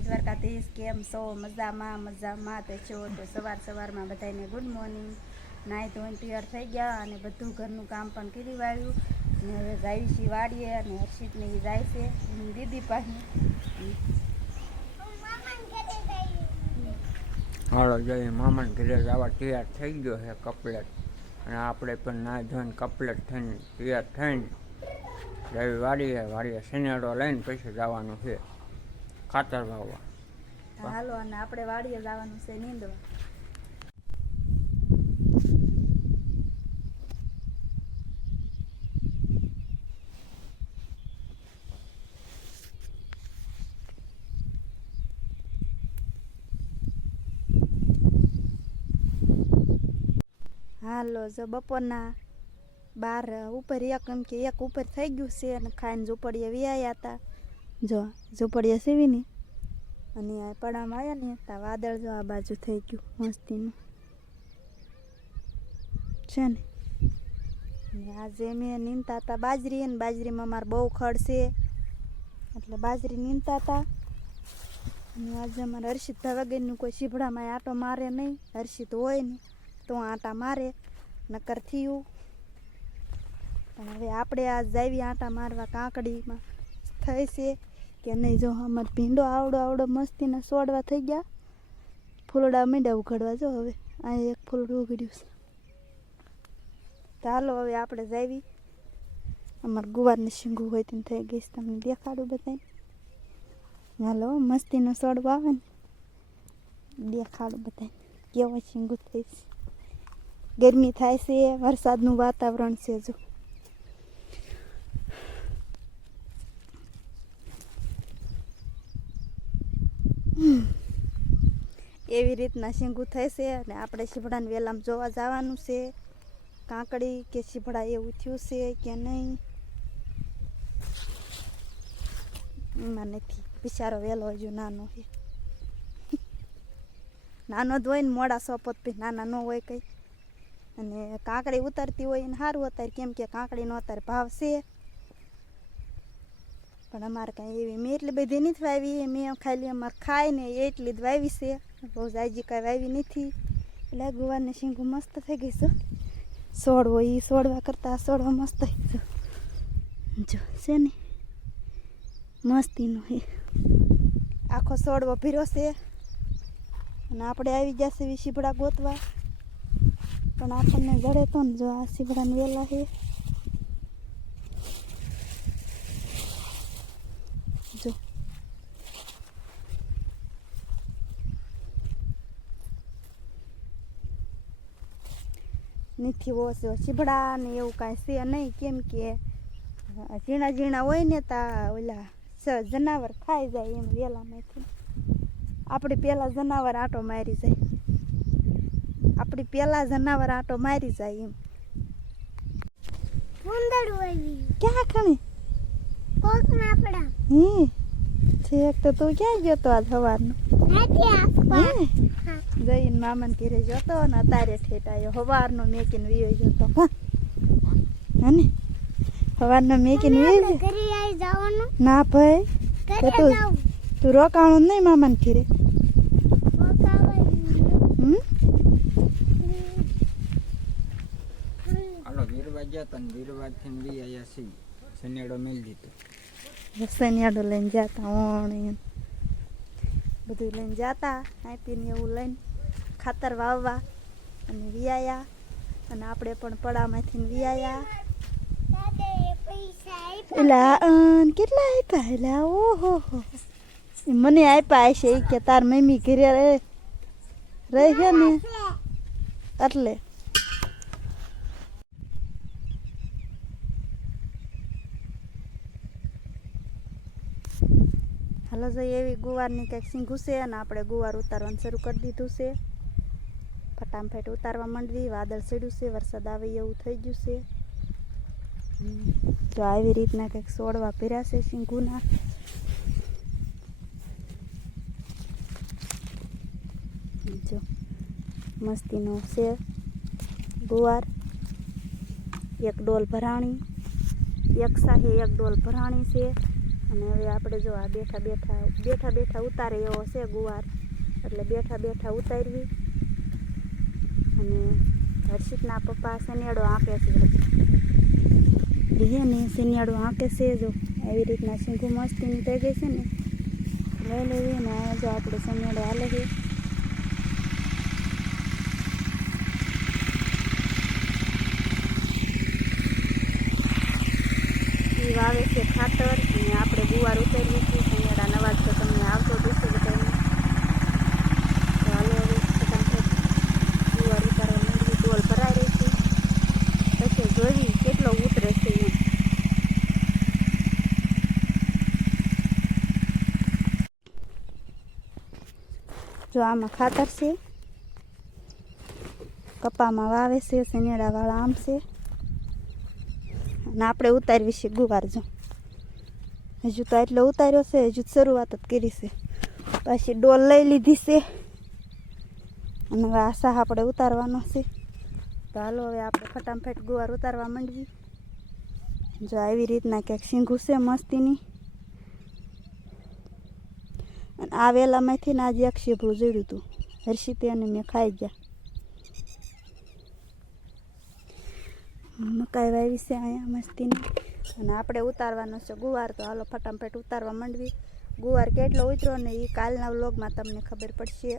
જય દ્વારકાધીશ. કેમ છો? મજામાં તો છો. તો સવારમાં બધાને ગુડ મોર્નિંગ. નાહી ધોઈને તૈયાર થઈ ગયા અને બધું ઘરનું કામ પણ કરી વાળ્યું અને હવે જાય છે વાડીએ અને હર્ષિતને એ જાય છે એની દીદી પાસે. હાલો જઈએ મામાને ઘરે જવા તૈયાર થઈ ગયો છે કપલેટ, અને આપણે પણ નાહી ધોઈને કપલેટ થઈને તૈયાર થઈને જઈ વાડીએ શેનેડો લઈને પછી જવાનું છે ખાતર વાવવા. હાલો, અને આપણે વાડીએ જવાનું છે નીંદવા. હાલો, જો બપોરના 12 ઉપર એમ કે 1 ઉપર થઈ ગયું છે અને ખાઈને ઝૂંપડીએ વ્યાયા હતા. જો ઝૂંપડીએ સીવીને અને આ પડામાં આવ્યા ને ત્યાં વાદળ જો આ બાજુ થઈ ગયું મસ્તીનું છે ને. અને આજે મેં નીંદતા હતા બાજરી, અને બાજરીમાં મારે બહુ ખડ છે એટલે બાજરી નીંદતા હતા. અને આજે અમારે હર્ષિતભાઈ વગરનું કોઈ શીભડામાં આંટો મારે નહીં. હર્ષિત હોય ને તો આંટા મારે, નકર થયું. પણ હવે આપણે આ જાવી આંટા મારવા કાંકડીમાં થઈ છે કે નહીં. જો અમારે ભીંડો આવડો મસ્તીના સોડવા થઈ ગયા, ફૂલડા મીંડા ઉઘડવા. જો હવે અહીં એક ફૂલડું ઉઘડ્યું છે. તો હાલો હવે આપણે જાવી. અમારે ગુવારની શીંગું હોય તેને થઈ ગઈ છે, તમને દેખાડું બધાને. હાલો, મસ્તીનો સોડવો આવે ને દેખાડું બધાને કેવો શીંગું થઈ છે. ગરમી થાય છે, વરસાદનું વાતાવરણ છે. જો એવી રીતના શીંગું થાય છે. અને આપણે શીભડાને વેલામાં જોવા જવાનું છે કાંકડી કે શીભડા એવું થયું છે કે નહીં એમાં નથી. બિચારો વેલો હજુ નાનો છે. નાનો જ હોય ને, મોડા સોપત પછી નાના ન હોય કંઈ. અને કાંકડી ઉતરતી હોય ને સારું અત્યારે, કેમ કે કાંકડીનો અત્યારે ભાવ છે. પણ અમારે કાંઈ એવી મેં એટલી બધી નથી વાવી. મેં ખાલી અમારે ખાય ને એટલી જ વાવી છે, બહુ જાજી કાંઈ વાવી નથી. એટલે ગુવારની શીંગું મસ્ત થઈ ગઈ છે. સોડવો એ સોડવા કરતાં સોડવા મસ્ત થઈ ગયો. જો છે ને મસ્તીનો એ આખો સોડવો ભીરો છે. અને આપણે આવી જશે એવી શીભડા ગોતવા, પણ આપણને જડે તો ને. જો આ શીભડાને વેલા છે. જો નથી ઓછો શીભડા ને એવું કાંઈ છે નહીં, કેમ કે ઝીણા હોય ને તા ઓલા જનાવર ખાઈ જાય એમ વેલામાંથી. આપણે પહેલાં જનાવર આંટો મારી જાય એમ. ક્યાં ખણી છેક તો તું ક્યાં ગયો તો આજ સવારનો? જઈને મામાને ઘરે જતો ને અત્યારે ઠેઠ આવ્યો. સવારનો મેકીને વીયો જતો. હે સવારનો મેકીને વીયો. ના ભાઈ, તું રોકાણું નહીં મામાને ઘરે? હાલો વીરવા ગયા હતા ને વીરવાથી બી આવ્યા છીએ. શનેડો મેળ દીધો. શનિયાડો લઈને જતા ઓણ બધું લઈને જતા આપીને એવું લઈને ખાતર વાવવા અને વિયાયા. અને આપણે પણ પડામાંથી વિયાયા. એટલે કેટલા આપ્યા? એટલે ઓહો મને આપ્યા હશે એ કે તાર મમ્મી ઘરે રહી છે ને એટલે. હાલો જોઈએ એવી ગુવારની કંઈક શીંગું છે અને આપણે ગુવાર ઉતારવાનું શરૂ કરી દીધું છે. ફટાફટ ઉતારવા માંડવી. વાદળ ચડ્યું છે, વરસાદ આવે એવું થઈ ગયું છે. તો આવી રીતના કંઈક સોડવા ભર્યા છે શીંગુના. જો મસ્તીનો છે ગુવાર. એક ડોલ ભરાણી, એક સાહે એક ડોલ ભરાણી છે. અને હવે આપણે જો આ બેઠા બેઠા ઉતારે એવો છે ગુવાર, એટલે બેઠા બેઠા ઉતારવી. અને હર્ષિતના પપ્પા શનિયાળો આંકે છે, હજી ને શનિયાળો આંકે છે. જો એવી રીતના શીંગું મસ્તીની થઈ ગઈ છે ને, લઈ લેવી. ને જો આપણે શનિયાળો હાલે છે. વાવે છે ખાતર, અને આપણે ગુવાર ઉતારવી છીએ. શનિયાળા નવાજ તો તમને આવતો દિવસે બધાને. તો હાલો હવે ફટાફટ ગુવાર ઉતારવા માંડવી. ડોલ ભરાઈ રહી છે, પછી જોઈ કેટલો ઉતરે છે એમ. જો આમાં ખાતર છે, કપામાં વાવે છે, શનિયાળા વાળા આમ છે. અને આપણે ઉતારવી છે ગુવાર. જો હજુ તો એટલો ઉતાર્યો છે, હજુ શરૂઆત જ કરી છે. પાછી ડોલ લઈ લીધી છે, અને હવે આ શાહ આપણે ઉતારવાનો છે. તો હાલો હવે આપણે ફટાફટ ગુવાર ઉતારવા માંડવી. જો આવી રીતના ક્યાંક શીંગું છે મસ્તીની. અને આ વેલામાંથી ને આજે એક શીભરું જોડ્યું હતું હર્ષિતે, અને મેં ખાઈ ગયા. મકાઈ વાવી છે અહીંયા મસ્તીની, અને આપણે ઉતારવાનો છે ગુવાર. તો હાલો ફટાફટ ઉતારવા માંડવી. ગુવાર કેટલો ઉતર્યો ને એ કાલના વ્લોગમાં તમને ખબર પડશે.